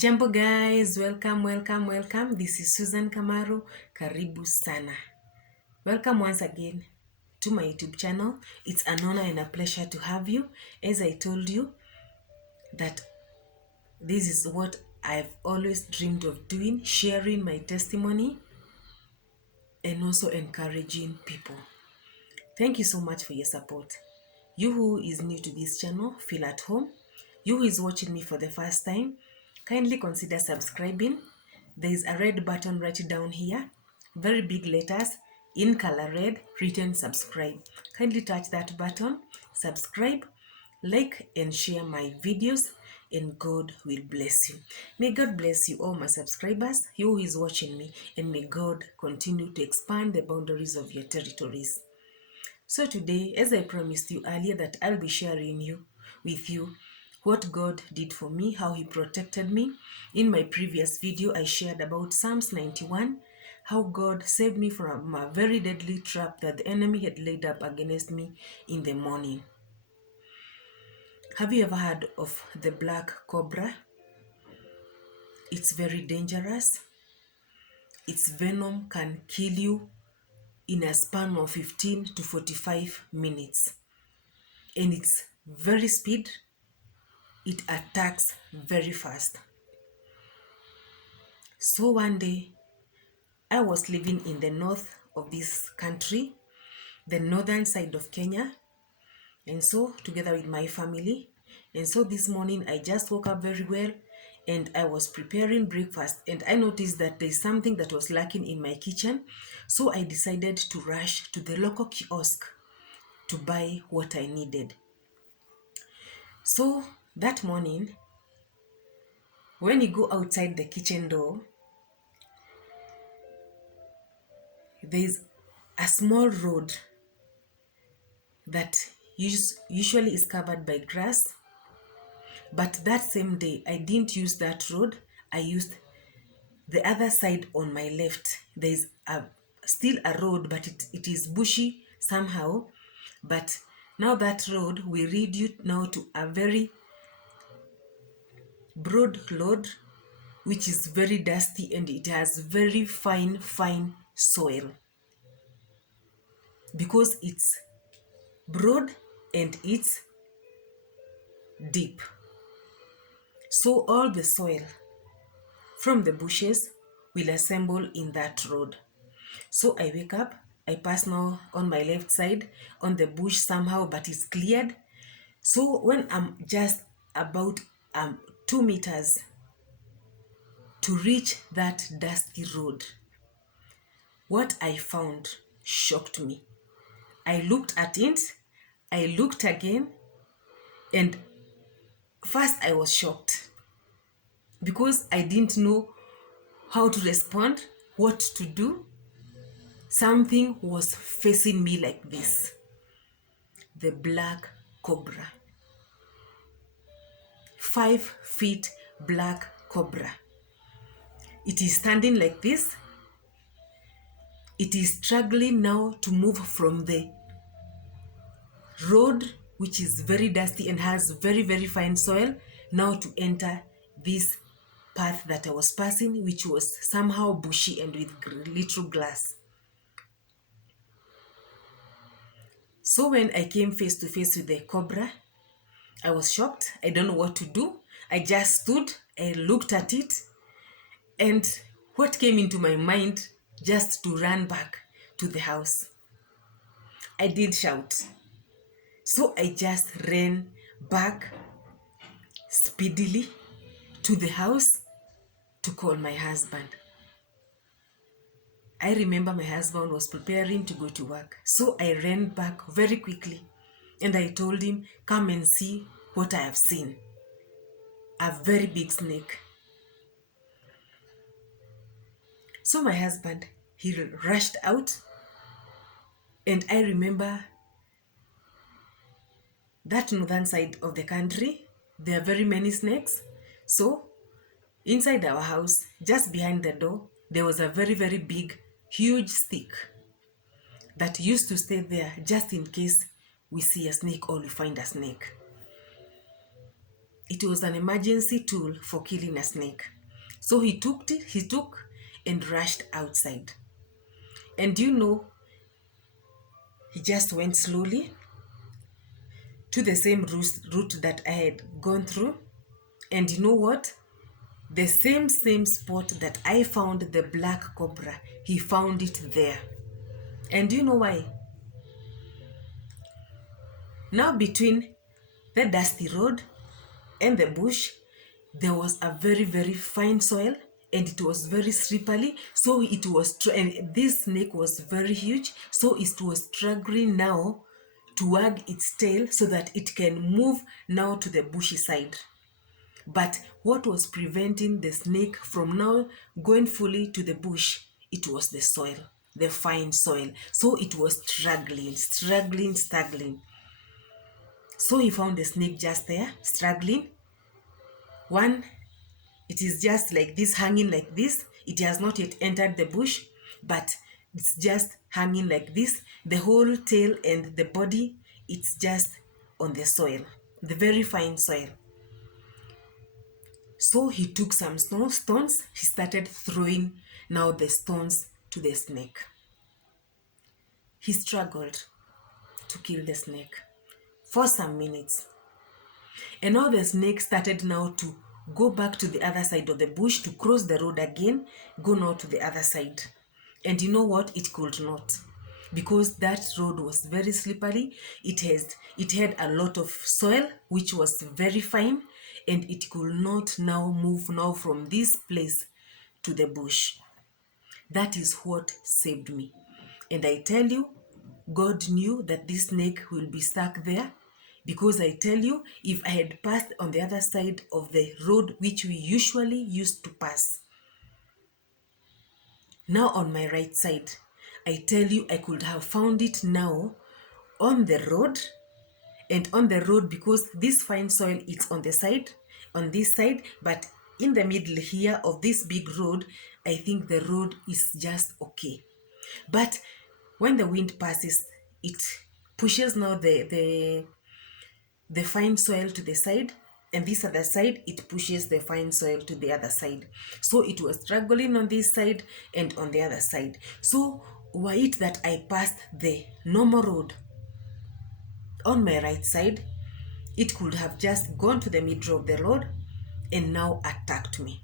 Jambo guys, welcome. This is Susan Kamaru. Karibu sana. Welcome once again to my YouTube channel. It's an honor and a pleasure to have you. As I told you that this is what I've always dreamed of doing, sharing my testimony and also encouraging people. Thank you so much for your support. You who is new to this channel, feel at home. You who is watching me for the first time, kindly consider subscribing. There is a red button right down here, very big letters in color red, written subscribe. Kindly touch that button, subscribe, like and share my videos, and God will bless you. May God bless you, all my subscribers, you who is watching me, and may God continue to expand the boundaries of your territories. So today, as I promised you earlier, that I'll be sharing with you what God did for me, how He protected me. In my previous video, I shared about Psalms 91, how God saved me from a very deadly trap that the enemy had laid up against me in the morning. Have you ever heard of the black cobra? It's very dangerous. Its venom can kill you in a span of 15 to 45 minutes. And it's very speed. It attacks very fast. So one day, I was living in the north of this country, the northern side of Kenya, and so together with my family. And so this morning, I just woke up very well, and I was preparing breakfast, and I noticed that there's something that was lacking in my kitchen. So I decided to rush to the local kiosk to buy what I needed. So that morning, when you go outside the kitchen door, there's a small road that usually is covered by grass. But that same day, I didn't use that road. I used the other side on my left. There's still a road, but it is bushy somehow. But now that road will lead you now to a very broad road, which is very dusty, and it has very fine soil because it's broad and it's deep. So all the soil from the bushes will assemble in that road. So I wake up, I pass now on my left side on the bush somehow, but it's cleared. So when I'm just about 2 meters to reach that dusty road, what I found shocked me. I looked at it, I looked again, and first I was shocked because I didn't know how to respond, what to do. Something was facing me like this. The black cobra. 5 feet black cobra. It is standing like this. It is struggling now to move from the road, which is very dusty and has very fine soil, now to enter this path that I was passing, which was somehow bushy and with little grass. So when I came face to face with the cobra, I was shocked. I don't know what to do. I just stood and looked at it, and what came into my mind just to run back to the house. I did shout. So I just ran back speedily to the house to call my husband. I remember my husband was preparing to go to work. So I ran back very quickly and I told him, come and see what I have seen. A very big snake. So my husband, he rushed out, and I remember that northern side of the country, there are very many snakes. So inside our house, just behind the door, there was a very big, huge stick that used to stay there just in case we see a snake or we find a snake. It was an emergency tool for killing a snake. So he took and rushed outside. And he just went slowly to the same route that I had gone through. And you know what? The same spot that I found the black cobra, he found it there. And do you know why? Now between the dusty road and the bush, there was a very, very fine soil, and it was very slippery. So it was, and this snake was very huge. So it was struggling now to wag its tail so that it can move now to the bushy side. But what was preventing the snake from now going fully to the bush? It was the soil, the fine soil. So it was struggling. So he found the snake just there, struggling. One, it is just like this, hanging like this. It has not yet entered the bush, but it's just hanging like this. The whole tail and the body, it's just on the soil, the very fine soil. So he took some stones. He started throwing now the stones to the snake. He struggled to kill the snake for some minutes. And now the snake started now to go back to the other side of the bush, to cross the road again, go now to the other side. And you know what? It could not, because that road was very slippery. It had a lot of soil, which was very fine, and it could not now move now from this place to the bush. That is what saved me. And I tell you, God knew that this snake will be stuck there, because I tell you, if I had passed on the other side of the road which we usually used to pass, now on my right side, I tell you, I could have found it now on the road. And on the road, because this fine soil is on this side, but in the middle here of this big road, I think the road is just okay. But when the wind passes, it pushes now the fine soil to the side, and this other side, it pushes the fine soil to the other side. So it was struggling on this side and on the other side. So were it that I passed the normal road on my right side, it could have just gone to the middle of the road and now attacked me.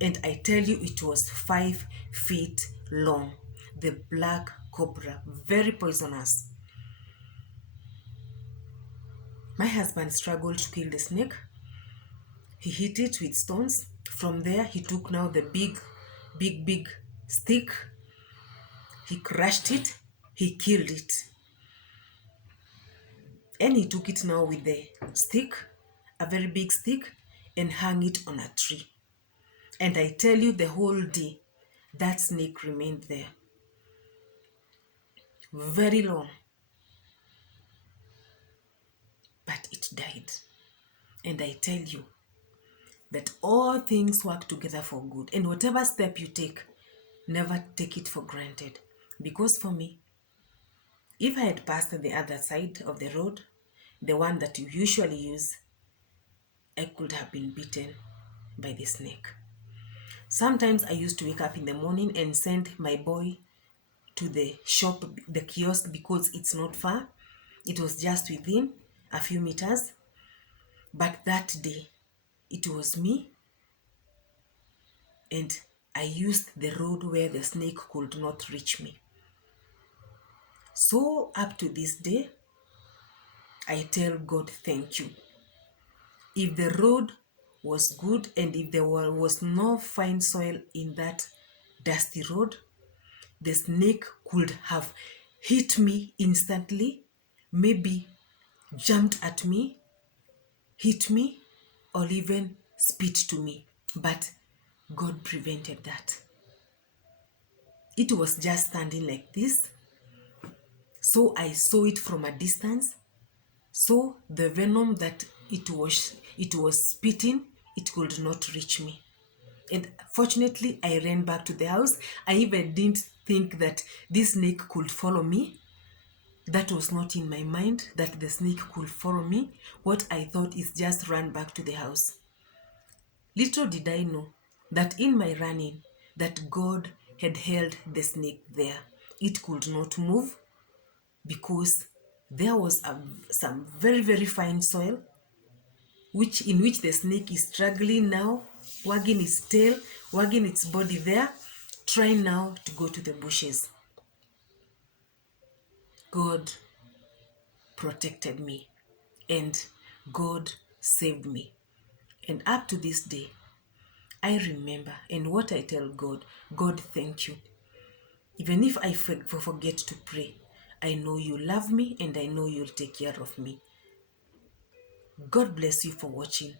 And I tell you, it was 5 feet long. The black cobra, very poisonous. My husband struggled to kill the snake. He hit it with stones. From there, he took now the big stick. He crushed it. He killed it. And he took it now with the stick, a very big stick, and hung it on a tree. And I tell you, the whole day, that snake remained there. Very long. But it died. And I tell you that all things work together for good. And whatever step you take, never take it for granted. Because for me, if I had passed the other side of the road, the one that you usually use, I could have been bitten by the snake. Sometimes I used to wake up in the morning and send my boy to the shop, the kiosk, because it's not far. It was just within a few meters. But that day, it was me, and I used the road where the snake could not reach me. So up to this day, I tell God, thank you. If the road was good and if there was no fine soil in that dusty road, the snake could have hit me instantly, maybe jumped at me, hit me, or even spit to me. But God prevented that. It was just standing like this. So I saw it from a distance. So the venom that it was spitting, it could not reach me. And fortunately, I ran back to the house. I even didn't think that this snake could follow me. That was not in my mind that the snake could follow me. What I thought is just run back to the house. Little did I know that in my running, that God had held the snake there. It could not move because there was some very, very fine soil in which the snake is struggling now, wagging its tail, wagging its body there, trying now to go to the bushes. God protected me and God saved me. And up to this day, I remember, and what I tell God, God, thank you. Even if I forget to pray, I know you love me and I know you'll take care of me. God bless you for watching.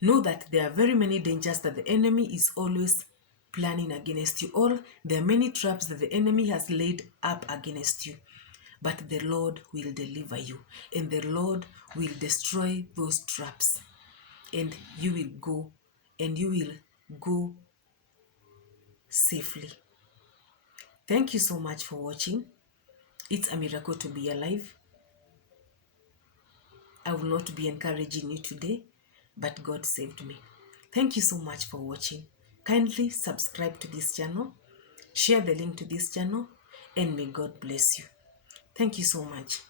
Know that there are very many dangers that the enemy is always planning against you. All there are many traps that the enemy has laid up against you. But the Lord will deliver you, and the Lord will destroy those traps. And you will go safely. Thank you so much for watching. It's a miracle to be alive. I will not be encouraging you today, but God saved me. Thank you so much for watching. Kindly subscribe to this channel, share the link to this channel, and may God bless you. Thank you so much.